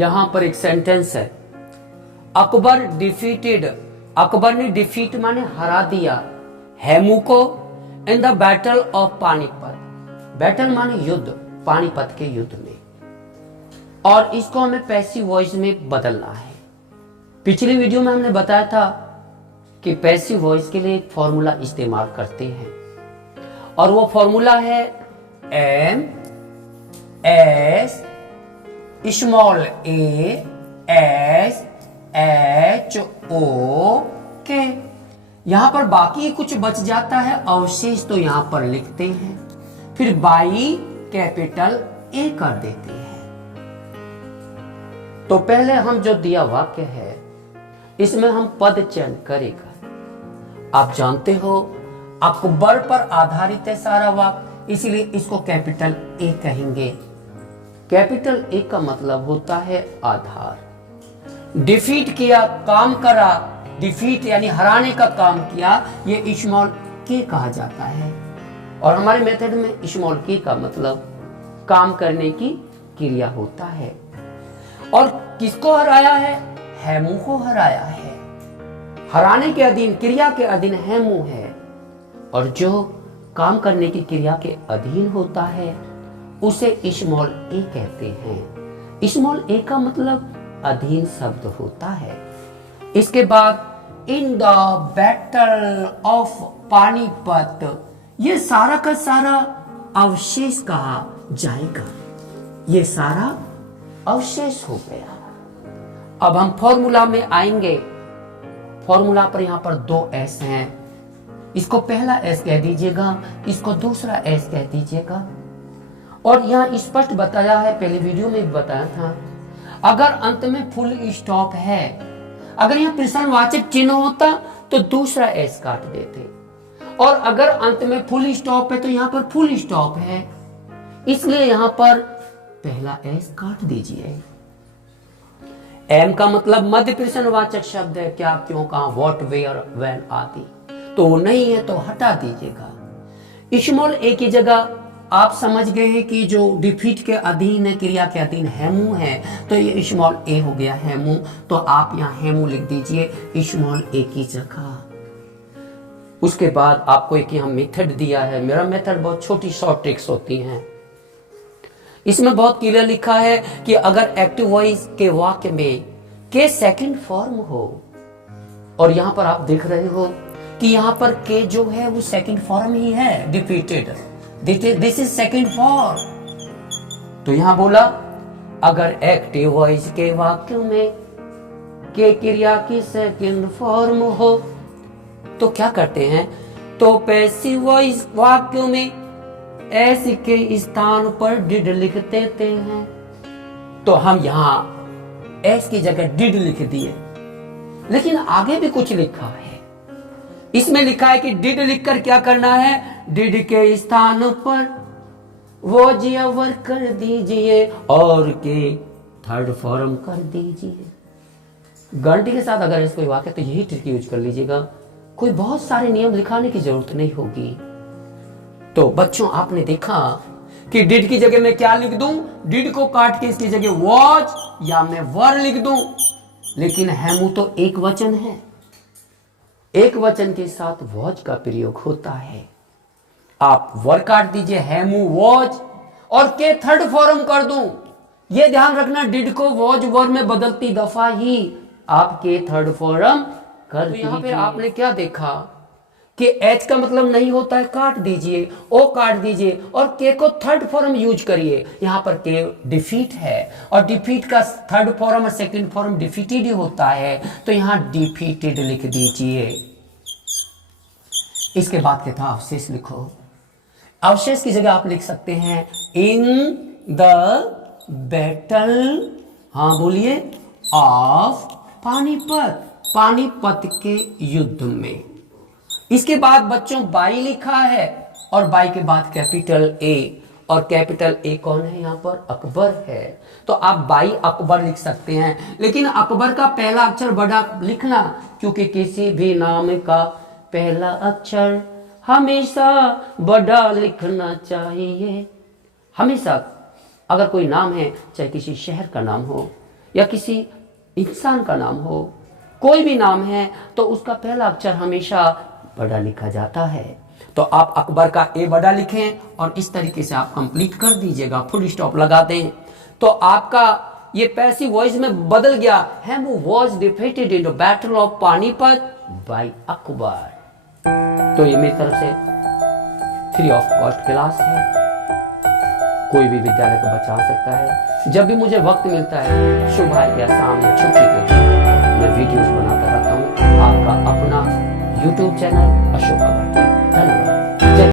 यहां पर एक सेंटेंस है, अकबर डिफीटेड, अकबर ने डिफीट माने हरा दिया हेमू को इन the battle of Panipat, battle माने युद्ध, पानीपत के युद्ध में। और इसको हमें पैसिव वॉइस में बदलना है। पिछली वीडियो में हमने बताया था कि पैसिव वॉइस के लिए एक फॉर्मूला इस्तेमाल करते हैं और वो फॉर्मूला है M S small A S H O K. यहां पर बाकी कुछ बच जाता है अवशेष, तो यहां पर लिखते हैं, फिर बाई कैपिटल ए कर देते हैं। तो पहले हम जो दिया वाक्य है इसमें हम पद चयन करेगा। आप जानते हो अकबर पर आधारित है सारा वाक्य, इसलिए इसको कैपिटल ए कहेंगे। कैपिटल ए का मतलब होता है आधार। डिफीट किया, काम करा, डिफीट यानी हराने का काम किया, ये स्मॉल के कहा जाता है। और हमारे मेथड में स्मॉल के का मतलब काम करने की क्रिया होता है। और किसको हराया है? हेमू को हराया है। हराने के अधीन, क्रिया के अधीन हेमू है, और जो काम करने की क्रिया के अधीन होता है उसे स्मॉल ए कहते हैं। स्मॉल ए का मतलब अधीन शब्द होता है। इसके बाद इन द बैटल ऑफ पानीपत, ये सारा का सारा अवशेष कहा जाएगा, ये सारा अवशेष हो गया। अब हम फॉर्मूला में आएंगे। फॉर्मूला पर यहां पर दो एस हैं, इसको पहला एस कह दीजिएगा, इसको दूसरा एस कह दीजिएगा। और यहां स्पष्ट बताया है, पहले वीडियो में भी बताया था, अगर अंत में फुल स्टॉप है, अगर यहां प्रश्नवाचक चिन्ह होता तो दूसरा एस काट देते, और अगर अंत में फुल स्टॉप है तो यहां पर फुल स्टॉप है, इसलिए यहां पर पहला एस काट दीजिए। एम का मतलब मध्य प्रश्नवाचक शब्द है, क्या, क्यों, कहां, व्हाट, वेयर, व्हेन आदि, तो वो नहीं है तो हटा दीजिएगा। स्मॉल ए की जगह आप समझ गए हैं कि जो डिफीट के अधीन है, क्रिया के अधीन हेमू है, तो ये स्मॉल ए हो गया हेमू, तो आप यहाँ हेमू लिख दीजिए स्मॉल ए की जगह। उसके बाद आपको एक यहाँ मेथड दिया है। मेरा मेथड बहुत छोटी शॉर्ट ट्रिक्स होती हैं। इसमें बहुत क्लियर लिखा है कि अगर एक्टिव वॉइस के वाक्य में के सेकंड फॉर्म हो, और यहां पर आप देख रहे हो कि यहां पर के जो है वो सेकंड फॉर्म ही है, defeated, this is second form. तो यहां बोला अगर एक्टिव वॉइस के वाक्य में के क्रिया की सेकंड फॉर्म हो तो क्या करते हैं, तो पैसिव वॉइस वाक्यों में एस के स्थान पर डिड लिख देते हैं। तो हम यहां एस की जगह डिड लिख दिए, लेकिन आगे भी कुछ लिखा है। इसमें लिखा है कि डिड लिखकर क्या करना है, डिड के स्थान पर वो जियावर कर दीजिए और के थर्ड फॉर्म कर दीजिए। गारंटी के साथ अगर इसको वाक्य तो यही ट्रिक यूज कर लीजिएगा, कोई बहुत सारे नियम लिखाने की जरूरत नहीं होगी। तो बच्चों आपने देखा कि डिड की जगह मैं क्या लिख दूं, डिड को काट के इसकी जगह वॉच या मैं वर लिख दूं, लेकिन हेमू तो एक वचन है, एक वचन के साथ वॉच का प्रयोग होता है। आप वर काट दीजिए हेमू वॉच और के थर्ड फॉर्म कर दूं, यह ध्यान रखना, डिड को वॉच वर में बदलती दफा ही आप के थर्ड फॉर्म कर दीजिए। यहां पे आपने क्या देखा कि एच का मतलब नहीं होता है काट दीजिए, ओ काट दीजिए, और के को थर्ड फॉर्म यूज करिए। यहां पर के डिफीट है और डिफीट का थर्ड फॉर्म और सेकंड फॉर्म डिफीटेड ही होता है, तो यहां डिफीटेड लिख दीजिए। इसके बाद क्या था, अवशेष लिखो। अवशेष की जगह आप लिख सकते हैं इन द बैटल, हाँ बोलिए, ऑफ पानीपत, पानीपत के युद्ध में। इसके बाद बच्चों बाई लिखा है और बाई के बाद कैपिटल ए, और कैपिटल ए कौन है यहाँ पर, अकबर है, तो आप बाई अकबर लिख सकते हैं। लेकिन अकबर का पहला अक्षर बड़ा लिखना, क्योंकि किसी भी नाम का पहला अक्षर हमेशा बड़ा लिखना चाहिए। हमेशा अगर कोई नाम है, चाहे किसी शहर का नाम हो या किसी इंसान का नाम हो, कोई भी नाम है तो उसका पहला अक्षर हमेशा बड़ा लिखा जाता है। तो आप अकबर का ए बड़ा लिखें और इस तरीके से आप कंप्लीट कर दीजिएगा, फुल स्टॉप लगा दें, तो आपका ये पैसिव वॉइस में बदल गया। Hemu was defeated in the battle of Panipat by Akbar. तो ये मेरी तरफ से फ्री ऑफ कॉस्ट क्लास है, कोई भी विद्यालय को बचा सकता है। जब भी मुझे वक्त मिलता है, सुबह या शाम या छुट्टी के दिन, मैं वीडियोस बनाता रहता हूँ। आपका अपना YouTube चैनल अशोक अवस्थी। धन्यवाद।